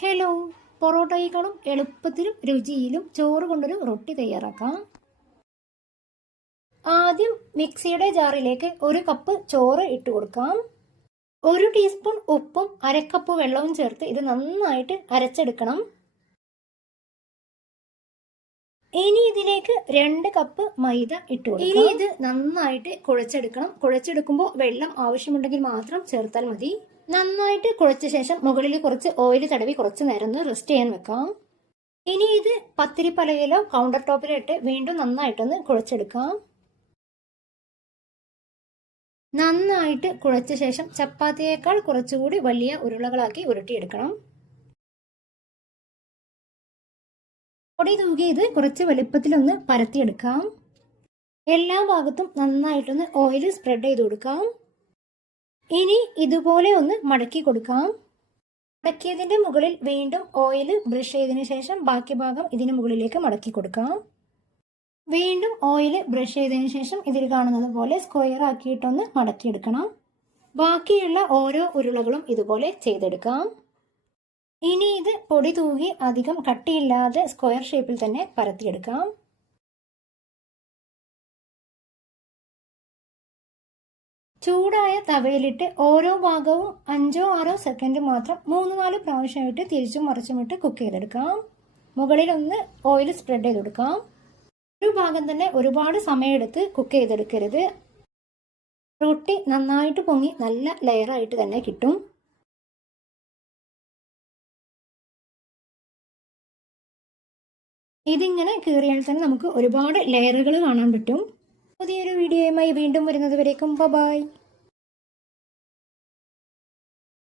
Hello, പൊറോട്ടയേക്കാളും എളുപ്പത്തിലും രുചിയിലും ചോറ് കൊണ്ടൊരു റൊട്ടി തയ്യാറാക്കാം. ആദ്യം മിക്സിയുടെ ജാറിലേക്ക് 1 കപ്പ് ചോറ് ഇട്ട് കൊടുക്കാം. 1 ടീസ്പൂൺ ഉപ്പും 1/2 കപ്പ് വെള്ളവും ചേർത്ത് ഇത് നന്നായിട്ട് അരച്ചെടുക്കണം. ഇനി ഇതിലേക്ക് 2 കപ്പ് മൈദ ഇട്ട് കൊടുക്കാം. ഇനി ഇത് നന്നായിട്ട് കുഴച്ചെടുക്കണം. കുഴച്ചെടുക്കുമ്പോൾ വെള്ളം ആവശ്യമുണ്ടെങ്കിൽ മാത്രം ചേർത്താൽ മതി. നന്നായിട്ട് കുഴച്ച ശേഷം മുകളിൽ കുറച്ച് ഓയിൽ തടവി കുറച്ച് നേരം റെസ്റ്റ് ചെയ്യാൻ വെക്കാം. ഇനി ഇത് പത്തിരിപ്പലകയിലോ കൗണ്ടർ ടോപ്പിലോ ഇട്ട് വീണ്ടും നന്നായിട്ടൊന്ന് കുഴച്ചെടുക്കാം. നന്നായിട്ട് കുഴച്ച ശേഷം ചപ്പാത്തിയേക്കാൾ കുറച്ചുകൂടി വലിയ ഉരുളകളാക്കി ഉരുട്ടിയെടുക്കണം. പൊടി തൂകി ഇത് കുറച്ച് വലുപ്പത്തിലൊന്ന് പരത്തിയെടുക്കാം. എല്ലാ ഭാഗത്തും നന്നായിട്ടൊന്ന് ഓയിൽ സ്പ്രെഡ് ചെയ്ത് കൊടുക്കാം. ഇനി ഇതുപോലെ ഒന്ന് മടക്കി കൊടുക്കാം. മടക്കിയതിന്റെ മുകളിൽ വീണ്ടും ഓയിൽ ബ്രഷ് ചെയ്തതിനു ശേഷം ബാക്കി ഭാഗം ഇതിന് മുകളിലേക്ക് മടക്കി കൊടുക്കാം. വീണ്ടും ഓയിൽ ബ്രഷ് ചെയ്തതിനു ശേഷം ഇതിൽ കാണുന്നത് പോലെ സ്ക്വയർ ആക്കിയിട്ടൊന്ന് മടക്കിയെടുക്കണം. ബാക്കിയുള്ള ഓരോ ഉരുളകളും ഇതുപോലെ ചെയ്തെടുക്കാം. ഇനി ഇത് പൊടി തൂകി അധികം കട്ടിയില്ലാതെ സ്ക്വയർ ഷേപ്പിൽ തന്നെ പരത്തിയെടുക്കാം. ചൂടായ തവയിലിട്ട് ഓരോ ഭാഗവും 5-6 സെക്കൻഡ് മാത്രം 3-4 പ്രാവശ്യമായിട്ട് തിരിച്ചും മറിച്ചുമിട്ട് കുക്ക് ചെയ്തെടുക്കാം. മുകളിൽ ഒന്ന് ഓയിൽ സ്പ്രെഡ് ചെയ്ത് കൊടുക്കാം. ഒരു ഭാഗം തന്നെ ഒരുപാട് സമയമെടുത്ത് കുക്ക് ചെയ്തെടുക്കരുത്. റൊട്ടി നന്നായിട്ട് പൊങ്ങി നല്ല ലെയറായിട്ട് തന്നെ കിട്ടും. ഇതിങ്ങനെ കീറിയാൽ തന്നെ നമുക്ക് ഒരുപാട് ലെയറുകൾ കാണാൻ പറ്റും. പുതിയൊരു വീഡിയോയുമായി വീണ്ടും വരുന്നത് വരേക്കും ബൈ.